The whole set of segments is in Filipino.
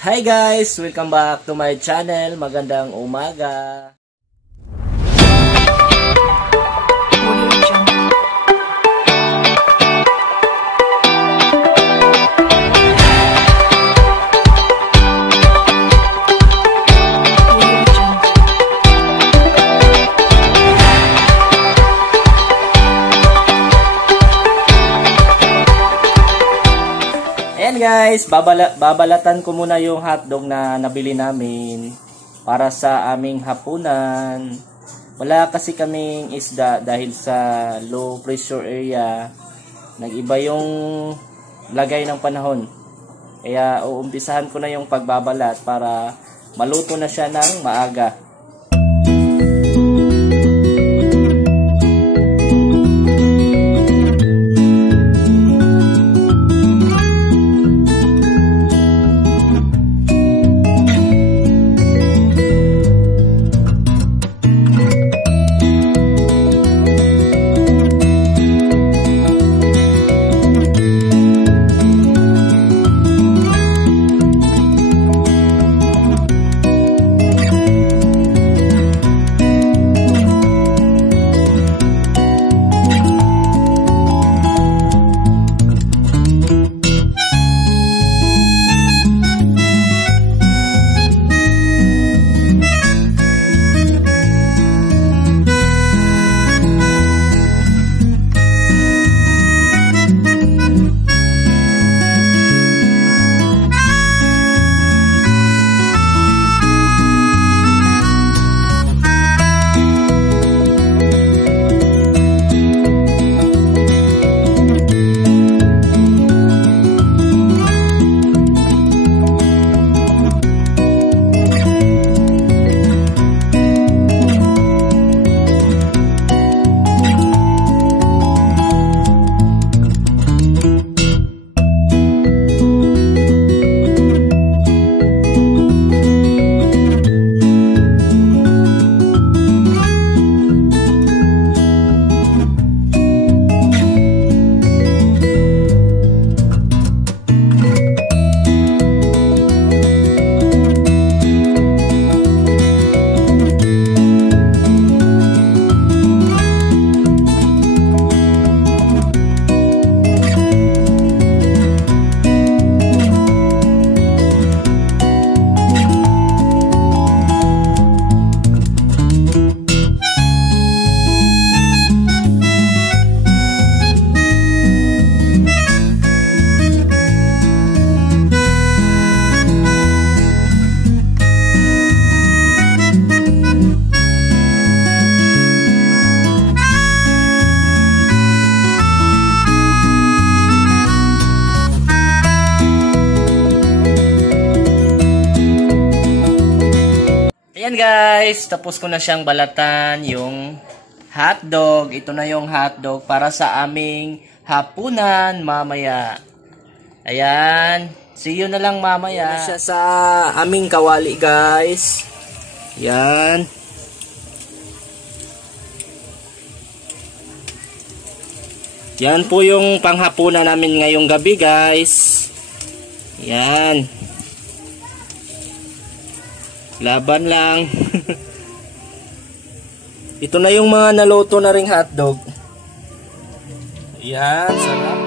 Hi guys! Welcome back to my channel. Magandang umaga. Ayan guys, babalatan ko muna yung hotdog na nabili namin para sa aming hapunan. Wala kasi kaming isda dahil sa low pressure area. Nag-iba yung lagay ng panahon. Kaya uumpisahan ko na yung pagbabalat para maluto na siya ng maaga. Ayan guys, tapos ko na siyang balatan yung hotdog. Ito na yung hotdog para sa aming hapunan mamaya. Ayan, see you na lang mamaya. Ayan siya sa aming kawali guys. Ayan. Yan po yung panghapunan namin ngayong gabi guys. Ayan. Laban lang. Ito na yung mga naluto na ring hotdog. Yan, sarap.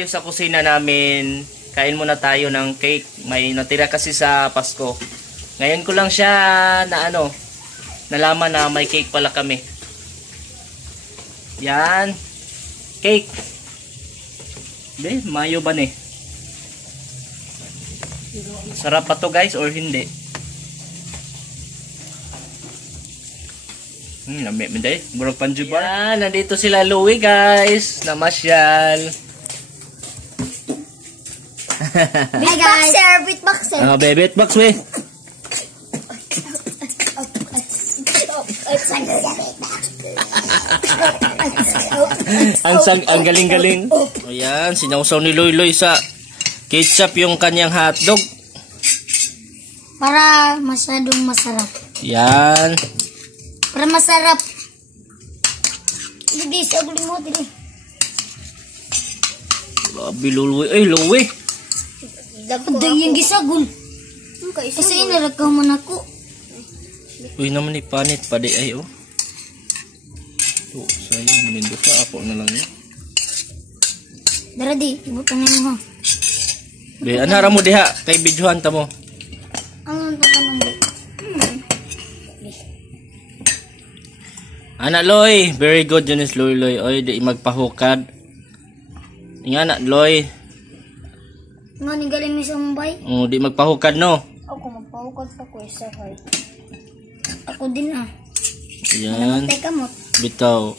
tayo sa kusina namin. Kain muna tayo ng cake. May natira kasi sa Pasko. Ngayon ko lang siya nalaman na may cake pala kami. Yan. Cake. Be, mayo ba ni? Sarap pa to guys or hindi? Lami minday, murag panjubar. Yan, nandito sila Louie guys, namasyal. Beatboxer, beatboxer. Beatbox we. ang galing-galing. Ayan, sinawsaw ni Loy sa ketchup yung kanyang hotdog. Para masyadong masarap. Yan. Para masarap. Hindi, sa guling mo, dili. Grabe, Loy. Ay, Loy. Aday yung gisagol. Kasi inaragaw man ako. Uy naman ni panit pa di ay oh. Sayang menindo sa ako na lang yun. Dara di, ibutan na mo. Be, anara mo diha kay videohan ta mo. Ang tatanong di. Anak Loy, very good yun is Loy. Oy, di magpahukad. Nga anak Loy. Nga ni galing mi sa Mumbai. Oh, di magpahukad no. Ako magpahukad pa ko isa kay. Ako din ah. Yan. Namatay ka mo. Bitaw.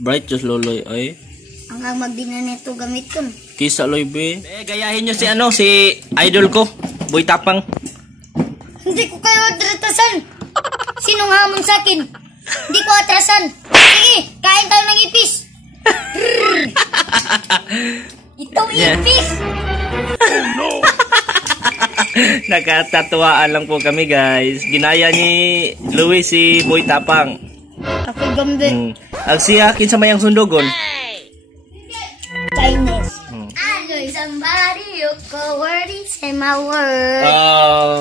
Bright just Loloy ay. Hanggang magdina nito gamit ko. Kisa Loy be. Gayahin nyo si idol ko, Boy Tapang. Hindi ko kayo atrasan. Sinong hamon sa akin? Hindi ko atrasan. Sige, kain tayo ng ipis. Ikaw ipis. Oh no. Nakatatuwaan lang po kami guys. Ginaya ni Louie si Boy Tapang. Ako gambe. Ang siya akin sa mayang sundogon. Chinese. Aloy somebody you go wordy say my word.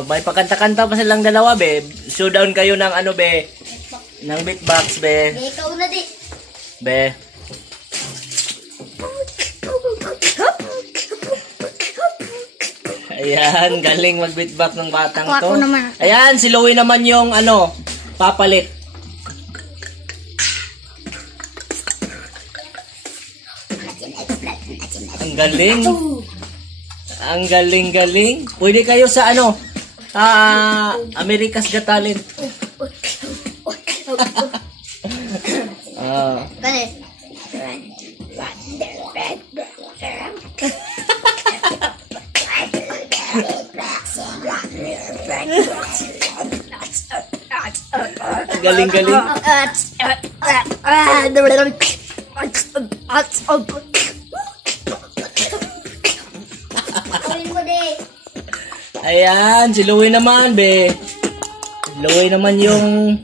May pakanta-kanta pa silang dalawa be. Showdown kayo ng be. Ng beatbox be. Ikaw na di. Be. Ayan, galing mag-beatbox ng batang to. Ako naman. Ayan, si Louie naman yung papalit. Ang galing. Ang galing-galing. Pwede kayo sa America's Got Talent. Galing-galing. Ayan, si Louie naman, be. Louie naman yung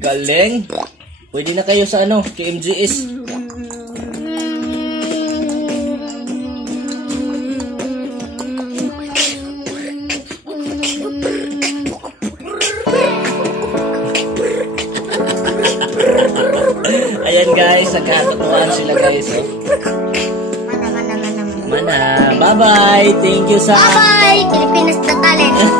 galing. Pwede na kayo sa KMGS. Ayan guys, nagkakatuwaan sila guys. Mana. Bye-bye. Thank you sa... Bye-bye! Pilipinas Got Talent.